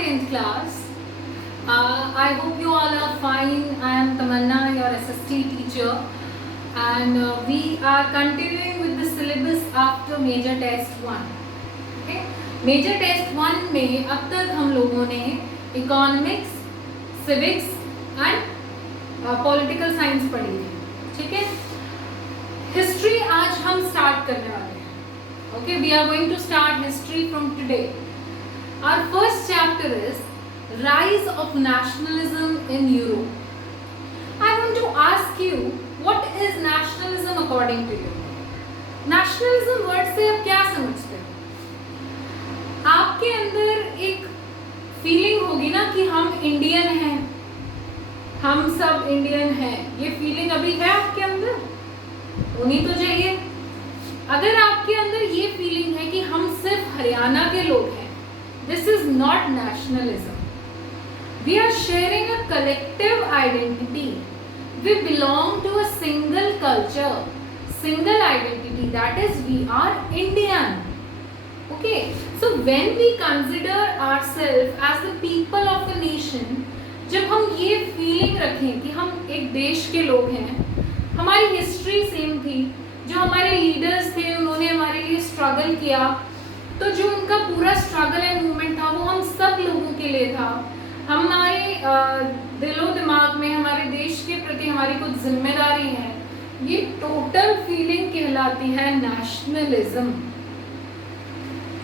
10th class. I hope you all are fine. I am Tamanna, your SST teacher, and we are continuing with the syllabus after Major Test 1. Okay? Major Test 1 में अब तक हम लोगों ने economics, civics and political science पढ़ी थी. ठीक है. हिस्ट्री आज हम स्टार्ट करने वाले हैं. Okay, we are going to start history from today. Our first chapter is rise of nationalism in Europe. I want to ask you, what is nationalism according to you? Nationalism word से आप क्या समझते हो? आपके अंदर एक feeling होगी ना कि हम इंडियन हैं, हम सब इंडियन हैं. ये फीलिंग अभी है आपके अंदर? होनी तो चाहिए. अगर आपके अंदर ये फीलिंग है कि हम सिर्फ हरियाणा के लोग हैं, this is not nationalism. We are sharing a collective identity. We belong to a single culture, single identity, that is we are Indian. Okay, so when we consider ourselves as the people of a nation, जब हम ये feeling रखें कि हम एक देश के लोग हैं, हमारी हिस्ट्री सेम थी, जो हमारे लीडर्स थे उन्होंने हमारे लिए स्ट्रगल किया, तो जो उनका पूरा स्ट्रगल एंड मूवमेंट था वो हम सब लोगों के लिए था. हमारे दिलो दिमाग में हमारे देश के प्रति हमारी कुछ जिम्मेदारी है. ये टोटल फीलिंग कहलाती है नेशनलिज्म.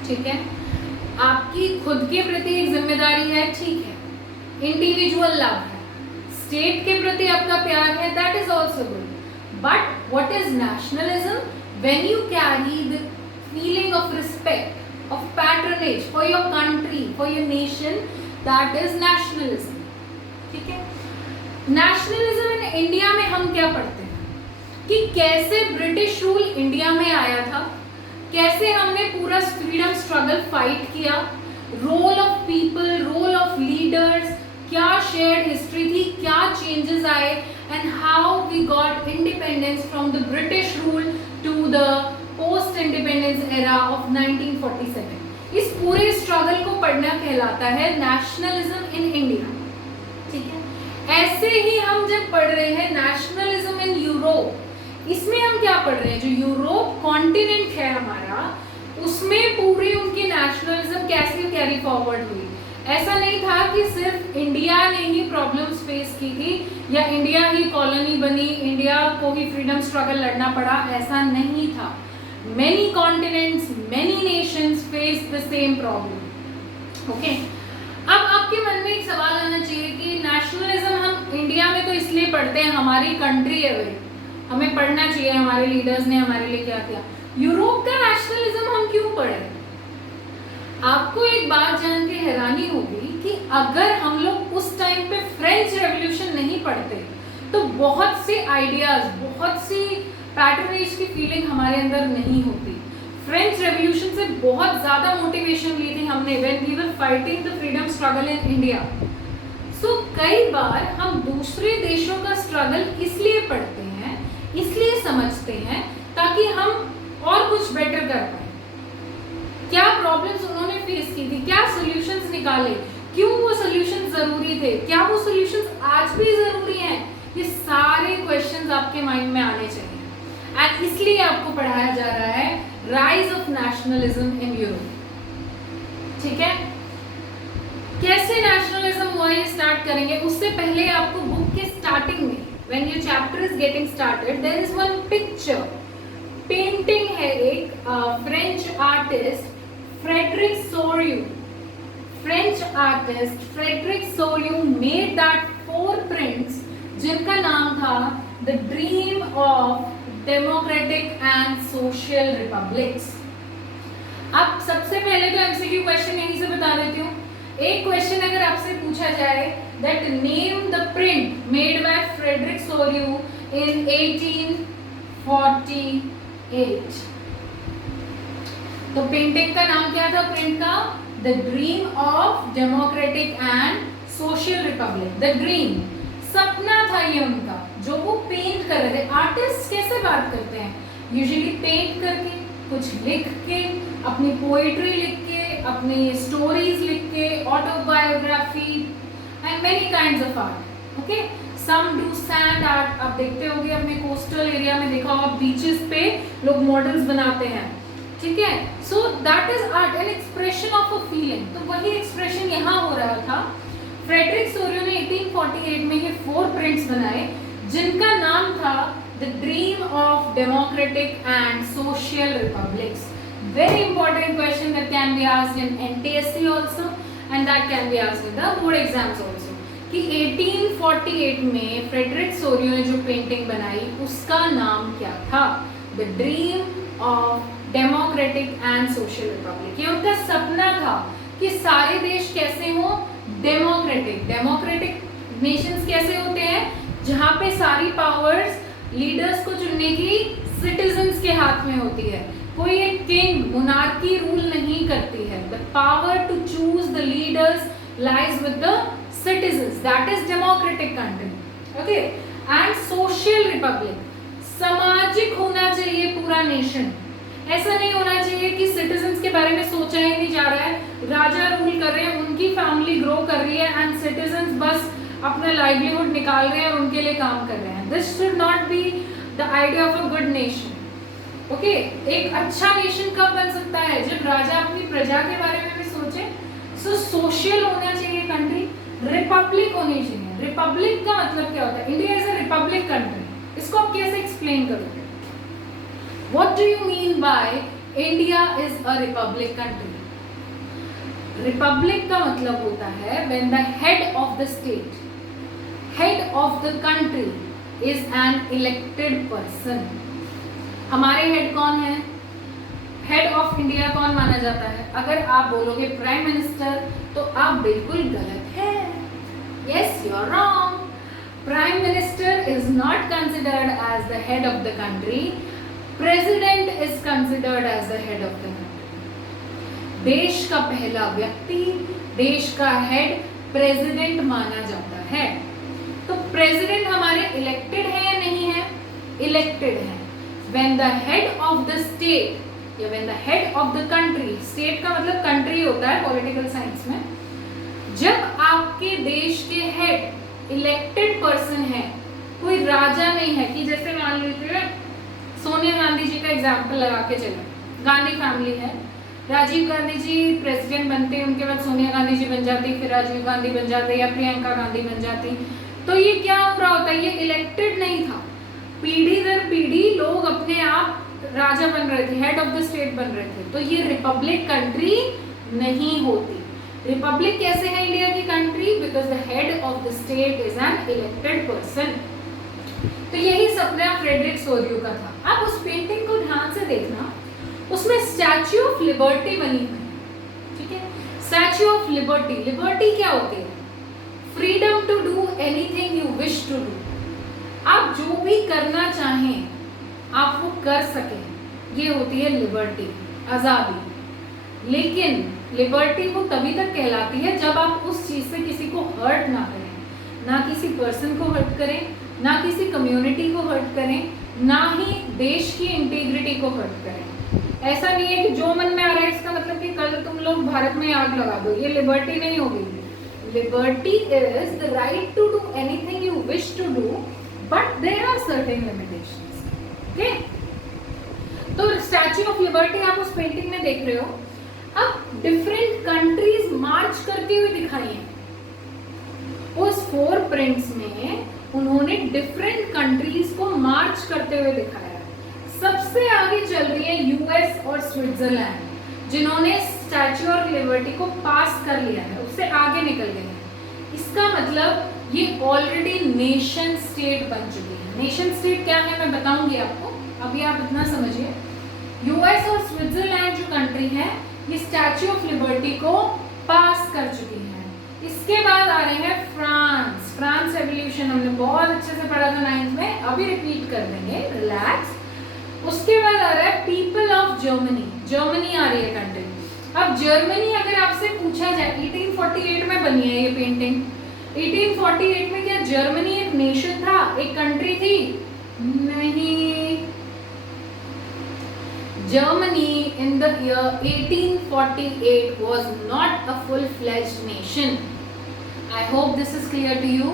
ठीक है. आपकी खुद के प्रति एक जिम्मेदारी है, ठीक है, इंडिविजुअल लव है, स्टेट के प्रति आपका प्यार है, that is also good. But what is nationalism? When you carry the feeling of respect, of patronage for your country, for your nation, that is nationalism. ठीक है. नेशनलिज्म इन इंडिया में हम क्या पढ़ते हैं कि कैसे ब्रिटिश रूल इंडिया में आया था, कैसे हमने पूरा फ्रीडम स्ट्रगल फाइट किया, role of people, role of leaders, क्या शेयर्ड हिस्ट्री थी, क्या चेंजेस आए, and how we got independence from the British rule to the post independence era of 1947. इस पूरे स्ट्रगल को पढ़ना कहलाता है नेशनलिज्म इन इंडिया. ठीक है. ऐसे ही हम जब पढ़ रहे हैं नेशनलिज्म इन यूरोप, इसमें हम क्या पढ़ रहे हैं, जो यूरोप कॉन्टिनेंट है हमारा, उसमें पूरी उनकी नेशनलिज्म कैसे कैरी फॉरवर्ड हुई. ऐसा नहीं था कि सिर्फ इंडिया ने ही प्रॉब्लम्स फेस की थी या इंडिया ही कॉलोनी बनी, इंडिया को ही फ्रीडम स्ट्रगल लड़ना पड़ा, ऐसा नहीं था. Many continents, many Nations face the same problem. Okay. अब आपके मन में एक सवाल आना चाहिए कि नेशनलिज्म हम इंडिया में तो इसलिए पढ़ते हैं, हमारी कंट्री है भाई, हमें पढ़ना चाहिए, हमारे लीडर्स ने हमारे लिए क्या किया. यूरोप का नेशनलिज्म हम क्यों पढ़े? आपको एक बात जान के हैरानी होगी कि अगर हम लोग उस टाइम पे फ्रेंच रेवोल्यूशन नहीं पढ़ते तो बहुत से आइडियाज, बहुत सी पैटर्नेज की फीलिंग हमारे अंदर नहीं होती. फ्रेंच रेवोल्यूशन से बहुत ज्यादा मोटिवेशन ली थी हमने when we were fighting the freedom struggle in India. So कई बार हम दूसरे देशों का स्ट्रगल इसलिए पढ़ते हैं, इसलिए समझते हैं ताकि हम और कुछ बेटर कर पाए. क्या प्रॉब्लम्स उन्होंने फेस की थी, क्या सॉल्यूशंस निकाले, क्यों वो सॉल्यूशंस जरूरी थे, क्या वो सॉल्यूशंस आज भी जरूरी हैं, ये सारे क्वेश्चंस आपके माइंड में आने चाहिए. एंड इसलिए आपको पढ़ाया जा रहा है rise of nationalism in Europe. ठीक है. कैसे नेशनलिज्म हुआ ये स्टार्ट करेंगे. उससे पहले आपको बुक के स्टार्टिंग में, when your chapter is getting started, there is one picture. Painting है एक French artist Frederic Sorrieu. French artist Frederic Sorrieu made that 4 prints जिनका नाम था the dream of democratic and social republics. अब सबसे पहले तो एमसीक्यू क्वेश्चन यहीं से बता देती हूँ. एक क्वेश्चन अगर आपसे पूछा जाए that name the print made by Frederick Sorio in 1848. तो पेंटिंग का नाम क्या था प्रिंट का? The dream of democratic and social Republic. The dream, सपना था ये उनका, जो वो पेंट कर रहे थे. आर्टिस्ट कैसे बात करते हैं? यूजुअली पेंट करके, कुछ लिख के, अपनी पोएट्री लिख के, अपने स्टोरीज लिख के, autobiography and many kinds of art. Okay, some do sand art. आप देखते होंगे अपने कोस्टल एरिया में, देखा होगा बीचेस पे लोग मॉडल्स बनाते हैं, ठीक है। So that is art, an expression of a feeling. तो वही एक्सप्रेशन यहाँ हो रहा था। फ्रेडरिक सोरियो ने 1848 में ये 4 प्रिंट्स बनाए जिनका नाम था the dream of democratic and social republics. Very important question that can be asked in NTSC also and that can be asked in the board exams also, कि 1848 में फ्रेडरिक सोरियो ने जो पेंटिंग बनाई उसका नाम क्या था? The dream of democratic and social Republic. ये उनका सपना था कि सारे देश कैसे हो? डेमोक्रेटिक। डेमोक्रेटिक नेशंस कैसे होते हैं? जहां पे सारी पावर्स लीडर्स को चुनने की सिटीजन्स के हाथ में होती है। कोई एक किंग, मोनार्की रूल नहीं करती है। The power to choose the leaders lies with the citizens, that is democratic country, okay, and social republic, सामाजिक होना चाहिए पूरा नेशन। ऐसा नहीं होना चाहिए कि सिटीजन्स के बारे में सोचा ही नहीं जा रहा है, राजा रूल कर रहे हैं, उनकी फैमिली ग्रो कर रही है एंड सिटीजन्स बस अपना लाइवलीहुड निकाल रहे हैं और उनके लिए काम कर रहे हैं। This should not be the idea of a good nation. Okay, एक अच्छा नेशन कब बन सकता है? जब राजा अपनी प्रजा के बारे में भी सोचे। सो सोशल होना चाहिए कंट्री, रिपब्लिक होनी चाहिए। रिपब्लिक का मतलब क्या होता है? India is a republic country. इसको आप कैसे एक्सप्लेन करोगे? What do you mean by India is a republic country? Republic का मतलब होता है when the head of the state, head of the country is an elected person. हमारे head कौन है? हेड ऑफ इंडिया कौन माना जाता है? अगर आप बोलोगे प्राइम मिनिस्टर तो आप बिल्कुल गलत है। Yes, you are wrong. Prime Minister is not considered as the head of the country. President is considered as the head of the country. देश का पहला व्यक्ति, देश का हेड प्रेसिडेंट माना जाता है। तो प्रेसिडेंट हमारे इलेक्टेड है या नहीं है? इलेक्टेड है। When the head of the state या when the head of the country, state का मतलब कंट्री होता है पॉलिटिकल साइंस में, जब आपके देश के हेड इलेक्टेड पर्सन है, कोई राजा नहीं है, कि जैसे मान लीजिए सोनिया गांधी जी का एग्जाम्पल लगा के चले, गांधी फैमिली है, राजीव गांधी जी प्रेसिडेंट बनते, उनके बाद सोनिया गांधी जी बन जाती, फिर राजीव गांधी बन जाते या प्रियंका गांधी बन जाती। तो ये क्या हो रहा होता है? ये इलेक्टेड नहीं था, पीढ़ी दर पीढ़ी लोग अपने आप राजा बन रहे थे, हेड ऑफ द स्टेट बन रहे थे। तो ये रिपब्लिक कंट्री नहीं होती। रिपब्लिक कैसे है इंडिया की country? Because the head of the state is an elected person. तो यही सपना फ्रेडरिक सोरियो का था। आप उस पेंटिंग को ध्यान से देखना, उसमें स्टैच्यू ऑफ लिबर्टी बनी हुई है, ठीक है। स्टैच्यू ऑफ लिबर्टी, लिबर्टी क्या होती है? Freedom to do anything you wish to do. आप जो भी करना चाहें आप वो कर सकें, ये होती है लिबर्टी, आज़ादी। लेकिन लिबर्टी वो तभी तक कहलाती है जब आप उस चीज़ से किसी को हर्ट ना करें, ना किसी पर्सन को हर्ट करें, ना किसी कम्युनिटी को हर्ट करें, ना ही देश की इंटीग्रिटी को हर्ट करें। ऐसा नहीं है कि जो मन में आ रहा है इसका मतलब कि कल तुम लोग भारत में आग लगा दो, ये लिबर्टी नहीं होगी। Liberty is the right to do anything you wish to do, but there are certain limitations, okay. तो स्टैच्यू ऑफ लिबर्टी आप उस पेंटिंग में देख रहे हो। अब डिफरेंट कंट्रीज मार्च करते हुए दिखाई हैं। उस 4 प्रिंट्स में उन्होंने डिफरेंट कंट्रीज को मार्च करते हुए दिखाया। सबसे आगे चल रही है यूएस और स्विट्जरलैंड, जिन्होंने स्टैच्यू ऑफ लिबर्टी को पास कर लिया है, उससे आगे निकल गए हैं। इसका मतलब ये ऑलरेडी नेशन स्टेट बन चुकी है। नेशन स्टेट क्या है मैं बताऊंगी आपको, अभी आप इतना समझिए। यूएस और स्विट्जरलैंड जो कंट्री है ये स्टैच्यू ऑफ लिबर्टी को पास कर चुकी है। इसके बाद आ रहे हैं फ्रांस। फ्रांस रेवोल्यूशन हमने बहुत अच्छे से पढ़ा था 9th में, अभी रिपीट कर देंगे, रिलैक्स। उसके बाद आ रहा है पीपल ऑफ जर्मनी। जर्मनी आ रही है कंट्री। अब जर्मनी अगर आपसे पूछा जाए, 1848 में बनी है ये पेंटिंग। 1848 में क्या जर्मनी एक नेशन था, एक कंट्री थी? नहीं। Germany in the year 1848 was not a full-fledged nation. I hope this is clear to you.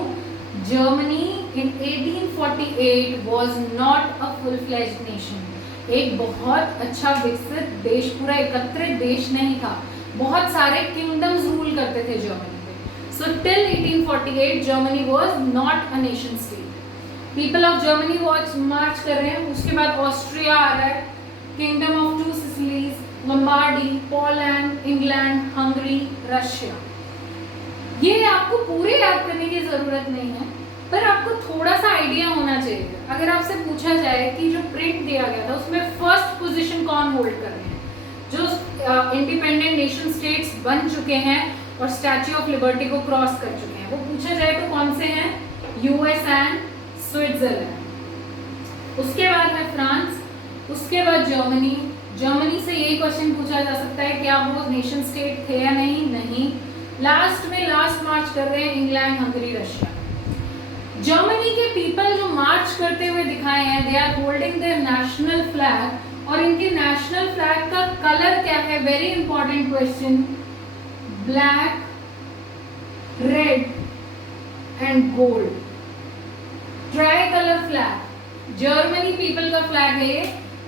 Germany in 1848 was not a full-fledged nation. एक बहुत अच्छा विकसित देश, पूरा एकत्रित देश नहीं था. बहुत सारे किंगडम्स रूल करते थे जर्मनी पे. So till 1848 Germany was not a nation state. People of Germany मार्च कर रहे हैं. उसके बाद ऑस्ट्रिया आ रहा है, kingdom of two Sicilies, Lombardy, Poland, England, Hungary, Russia. ये आपको पूरे याद करने की जरूरत नहीं है, पर आपको थोड़ा सा आइडिया होना चाहिए. अगर आपसे पूछा जाए कि जो प्रिंट दिया गया था उसमें फर्स्ट पोजीशन कौन होल्ड कर रहे हैं, जो इंडिपेंडेंट नेशन स्टेट्स बन चुके हैं और स्टैच्यू ऑफ लिबर्टी को क्रॉस कर चुके हैं, वो पूछा जाए तो कौन से हैं? US and Switzerland. उसके बाद है फ्रांस, उसके बाद जर्मनी. जर्मनी से यही क्वेश्चन पूछा जा सकता है क्या वो नेशन स्टेट थे या नहीं? नहीं. लास्ट मार्च कर रहे हैं इंग्लैंड, हंगरी, रशिया. जर्मनी के पीपल जो मार्च करते हुए दिखाए हैं, they are holding their national flag. और इनके नेशनल फ्लैग का कलर क्या है? Very important question. Black, red and gold. Tri colour flag. Germany people का फ्लैग है ये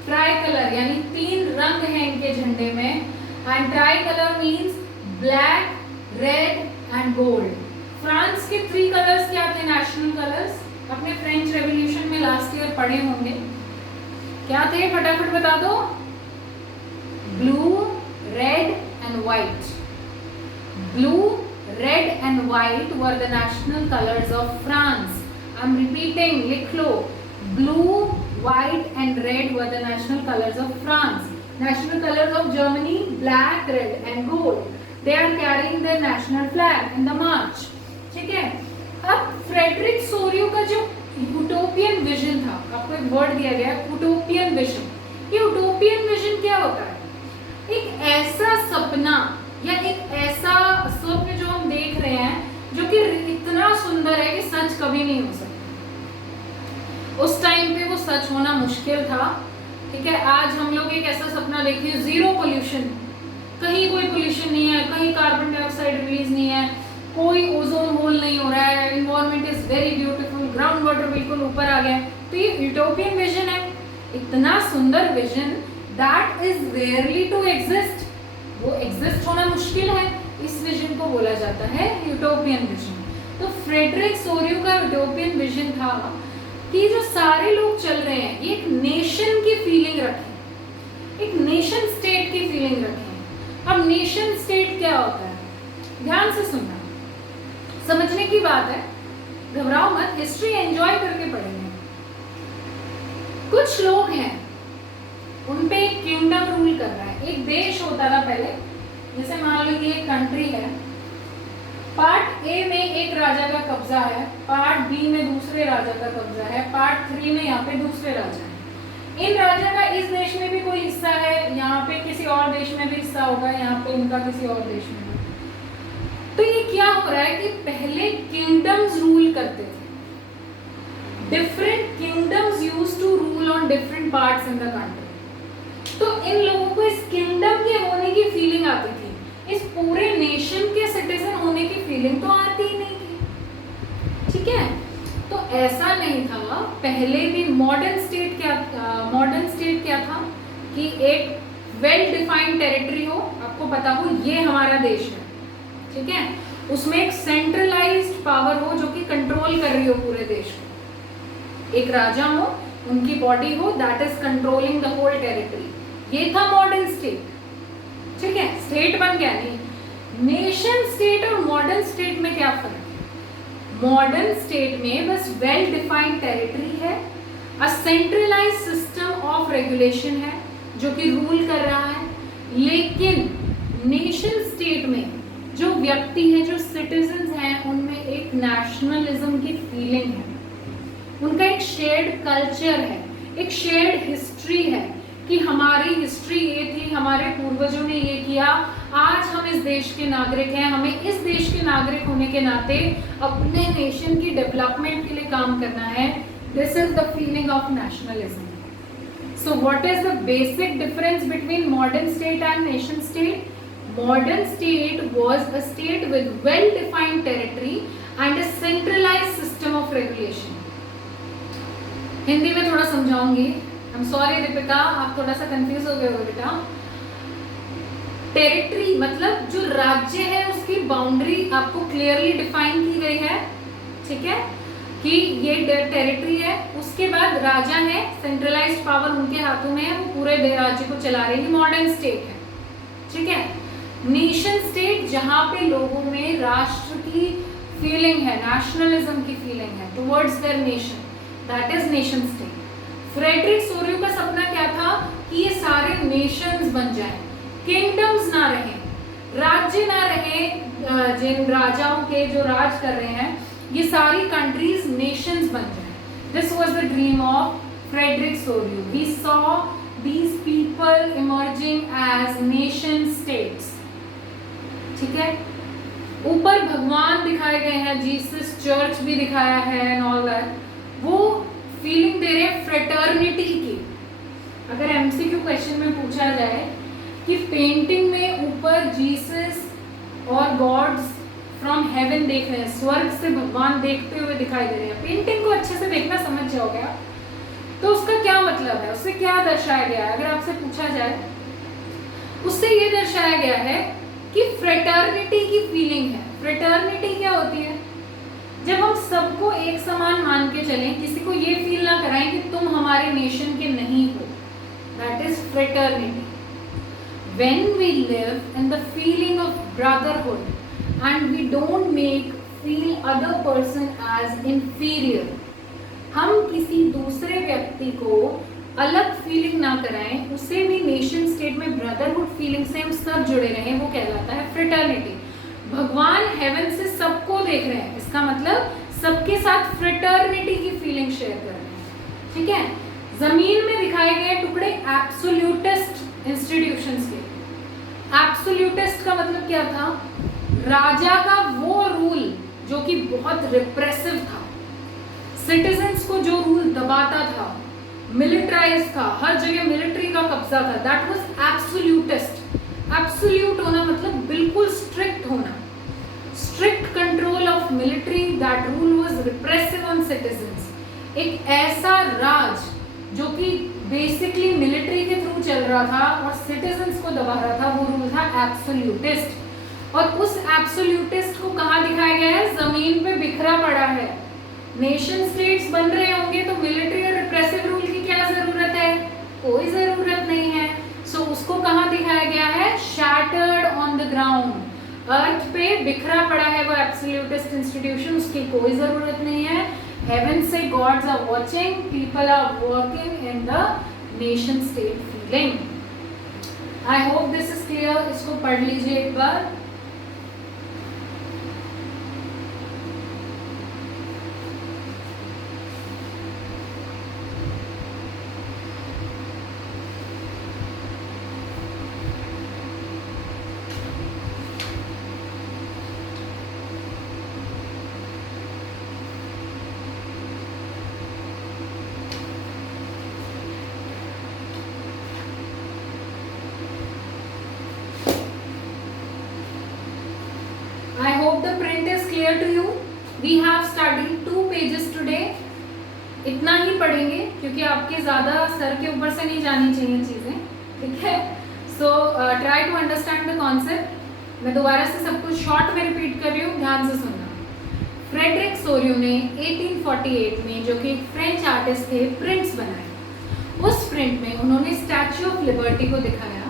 ट्राई कलर, यानी 3 रंग हैं इनके झंडे में. And tricolour means black, red and gold. France के 3 कलर्स क्या थे? National colours. अपने फ्रेंच रेवोल्यूशन में लास्ट ईयर पढ़े होंगे. क्या थे? फटाफट बता दो. Blue, red and white. Blue, red and white were the national colours of France. I am repeating, लिख लो. Blue, white and red were the national colors of France. National colors of Germany, black, red and gold. They are carrying their national flag in the march. ठीक है. अब Frederick Sorrieu का जो utopian vision था, आपको एक word दिया गया है यूटोपियन विजन. ये यूटोपियन विजन क्या होता है? एक ऐसा सपना या एक ऐसा स्वप्न जो हम देख रहे हैं जो कि इतना सुंदर है कि सच कभी नहीं हो सकता. उस टाइम पे वो सच होना मुश्किल था. ठीक है. आज हम लोग एक ऐसा सपना देखिए, जीरो पोल्यूशन, कहीं कोई पोल्यूशन नहीं है, कहीं कार्बन डाइऑक्साइड रिलीज नहीं है, कोई ओजोन होल नहीं हो रहा है, environment is very beautiful, ground water बिल्कुल ऊपर आ गया है. तो ये यूटोपियन विजन है. इतना सुंदर vision that is rarely to exist. वो एग्जिस्ट होना मुश्किल है. इस विजन को बोला जाता है यूटोपियन विजन. तो फ्रेडरिक सोरियो का यूटोपियन विजन था कि जो सारे लोग चल रहे हैं ये एक नेशन की फीलिंग रखें, एक नेशन स्टेट की फीलिंग रखें. अब नेशन स्टेट क्या होता है? ध्यान से सुनना, समझने की बात है, घबराओ मत, हिस्ट्री एंजॉय करके पढ़ेंगे. कुछ लोग हैं उन पे एक किंगडम रूल कर रहा है. एक देश होता था पहले, जैसे मान लो ये एक कंट्री है. पार्ट ए में एक राजा का कब्जा है, पार्ट बी में दूसरे राजा का कब्जा है, पार्ट 3 में यहाँ पे दूसरे राजा है. इन राजा का इस देश में भी कोई हिस्सा है, यहाँ पे किसी और देश में भी हिस्सा होगा, यहाँ पे इनका किसी और देश में भी. तो ये क्या हो रहा है कि पहले किंगडम्स रूल करते थे. Different kingdoms used to rule on different parts in the country. तो इन लोगों को इस किंगडम के होने की फीलिंग आती थी, इस पूरे नेशन के सिटीजन होने की फीलिंग तो आती ही नहीं थी. ठीक है. तो ऐसा नहीं था. पहले भी मॉडर्न स्टेट क्या था कि एक वेल डिफाइंड टेरिटरी हो, आपको पता हो ये हमारा देश है. ठीक है. उसमें एक सेंट्रलाइज्ड पावर हो जो कि कंट्रोल कर रही हो पूरे देश को. एक राजा हो, उनकी बॉडी हो, that is controlling the whole territory. ये था मॉडर्न स्टेट. ठीक है. स्टेट बन गया. नहीं, नेशन स्टेट और मॉडर्न स्टेट में क्या फर्क है? मॉडर्न स्टेट में बस वेल डिफाइंड टेरिटरी है, अ सेंट्रलाइज्ड सिस्टम ऑफ रेगुलेशन है जो कि रूल कर रहा है. लेकिन नेशन स्टेट में जो व्यक्ति है, जो सिटीजन्स हैं, उनमें एक नेशनलिज्म की फीलिंग है. उनका एक शेयर्ड कल्चर है, एक शेयर्ड हिस्ट्री है कि हमारी हिस्ट्री ये थी, हमारे पूर्वजों ने ये किया, आज हम इस देश के नागरिक हैं, हमें इस देश के नागरिक होने के नाते अपने नेशन की डेवलपमेंट के लिए काम करना है. This is the feeling of nationalism. So what is the basic difference between modern state and nation state? Modern state was a state with well-defined territory and a centralized system of regulation. Hindi में थोड़ा समझाऊंगी. I'm sorry Deepika, आप थोड़ा सा confuse हो गए हो बेटा. Territory मतलब जो राज्य है उसकी बाउंड्री आपको क्लियरली डिफाइन की गई है, ठीक है, कि ये टेरिटरी है. उसके बाद राजा है, सेंट्रलाइज्ड पावर उनके हाथों में है, वो पूरे राज्य को चला रहे हैं. मॉडर्न स्टेट है, ठीक है. नेशन स्टेट जहां पे लोगों में राष्ट्र की फीलिंग है, नेशनलिज्म की फीलिंग है towards their nation, that is nation state. Frederick Sorrieu का सपना क्या था कि ये सारे नेशंस बन जाएं, किंगडम्स ना रहे, राज्य ना रहे, जिन राजाओं के जो राज कर रहे हैं ये सारी कंट्रीज नेशंस बन जाएं. This was the dream of Frederic Sorrieu. We saw these people emerging as nation states. ठीक है. ऊपर भगवान दिखाए गए हैं, जीसस चर्च भी दिखाया है एंड ऑल दैट. वो फीलिंग दे रहे हैं फ्रेटर्निटी की. अगर एमसीक्यू क्वेश्चन में पूछा जाए कि पेंटिंग में ऊपर जीसस और गॉड्स फ्रॉम हेवन देख रहे हैं, स्वर्ग से भगवान देखते हुए दिखाई दे रहे हैं, पेंटिंग को अच्छे से देखना समझ जाओगे आप, तो उसका क्या मतलब है, उससे क्या दर्शाया गया है. अगर आपसे पूछा जाए, उससे ये दर्शाया गया है कि फ्रेटर्निटी की फीलिंग है. फ्रेटर्निटी क्या होती है? जब हम सबको एक समान मान के चलें, किसी को ये फील ना कराएं कि तुम हमारे नेशन के नहीं हो, that is fraternity. When we live in the feeling of brotherhood and we don't make feel other person as inferior, हम किसी दूसरे व्यक्ति को अलग फीलिंग ना कराएं, उसे भी नेशन स्टेट में ब्रदरहुड फीलिंग से हम सब जुड़े रहें, वो कहलाता है फ्रेटर्निटी. भगवान हेवन से सबको देख रहे हैं, इसका मतलब सबके साथ फ्रेटर्निटी की फीलिंग शेयर कर रहे हैं, ठीक है. जमीन में दिखाए गए टुकड़े एब्सोल्यूटिस्ट इंस्टीट्यूशंस के. एब्सोल्यूटिस्ट का मतलब क्या था? राजा का वो रूल जो कि बहुत रिप्रेसिव था, सिटीजन्स को जो रूल दबाता था, मिलिटराइज था, हर जगह मिलिट्री का कब्जा था, दैट वाज एब्सोल्यूटिस्ट. एब्सोल्यूट होना मतलब बिल्कुल स्ट्रिक्ट होना, strict control of military, that rule was repressive on citizens. एक ऐसा राज जो कि बेसिकली मिलिट्री के थ्रू चल रहा था और सिटीजन्स को दबा रहा था, वो रूल था एब्सोल्यूटिस्ट. और उस एब्सोल्यूटिस्ट को कहाँ दिखाया गया है? जमीन पे बिखरा पड़ा है. नेशन स्टेट्स बन रहे होंगे तो मिलिट्री और रिप्रेसिव रूल की क्या जरूरत है? कोई जरूरत नहीं है. सो उसको कहाँ दिखाया गया है? Shattered on the ground. Earth पे बिखरा पड़ा है वो एब्सोल्यूटिस्ट इंस्टीट्यूशन, उसकी कोई जरूरत नहीं है. हेवन से gods are watching, people are working in the nation state feeling. I hope this is clear. इसको पढ़ लीजिए एक बार. The print is clear to you. We have studied 2 pages today. इतना ही पढ़ेंगे क्योंकि आपके ज़्यादा सर के ऊपर से नहीं जानी चाहिए चीज़ें, ठीक है. So try to understand the concept. मैं दोबारा से सब कुछ शॉर्ट में रिपीट कर रही हूँ, ध्यान से सुनना. फ्रेडरिक सोरियो ने 1848 में, जो कि एक फ्रेंच आर्टिस्ट थे, प्रिंट्स बनाए. उस प्रिंट में उन्होंने स्टैच्यू ऑफ लिबर्टी को दिखाया.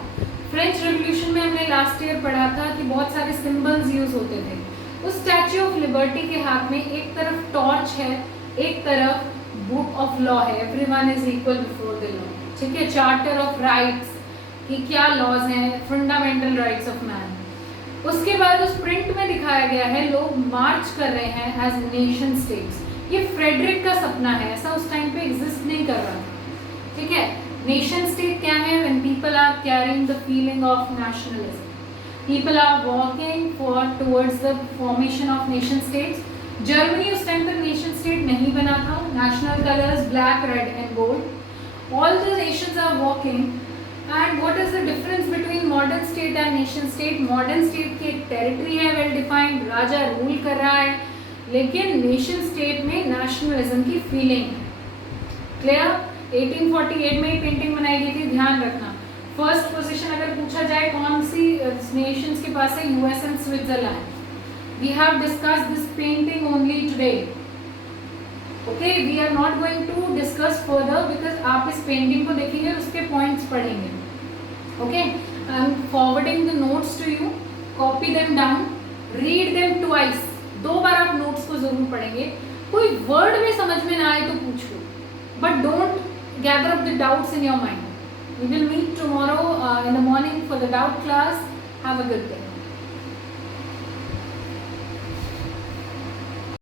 फ्रेंच रेवोल्यूशन में हमने लास्ट ईयर पढ़ा था कि बहुत सारे सिंबल्स यूज होते थे. उस स्टैच्यू ऑफ लिबर्टी के हाथ में एक तरफ टॉर्च है, एक तरफ बुक ऑफ लॉ है, everyone is equal before the law, ठीक है. चार्टर ऑफ राइट्स कि क्या लॉज हैं, फंडामेंटल राइट्स ऑफ मैन. उसके बाद उस प्रिंट में दिखाया गया है लोग मार्च कर रहे हैं एज नेशन स्टेट्स. ये फ्रेडरिक का सपना है, ऐसा उस टाइम पे एग्जिस्ट नहीं कर रहा था, ठीक है. नेशन स्टेट क्या है? When people are carrying the feeling of nationalism, people are working towards the formation of nation states. Germany उस टाइम तक नेशन स्टेट नहीं बना था. National colours black, red and gold. All the nations are walking. And what is the difference between modern state and nation state? Modern state की एक territory है well defined, राजा rule कर रहा है, लेकिन nation state में nationalism की feeling है. Clear? 1848 में ही पेंटिंग बनाई गई थी, ध्यान रखना. फर्स्ट पोजीशन अगर पूछा जाए कौन सी नेशंस के पास है, US and Switzerland. We have discussed this painting only today. Okay, we are not going to discuss further because आप इस पेंटिंग को देखेंगे और उसके पॉइंट्स पढ़ेंगे. Okay, I am forwarding the notes to you. Copy them down, read them twice. 2 बार आप notes को जरूर पढ़ेंगे. कोई वर्ड में समझ में ना आए तो पूछ लो, but don't gather up the doubts in your mind. We will meet tomorrow in the morning for the doubt class. Have a good day.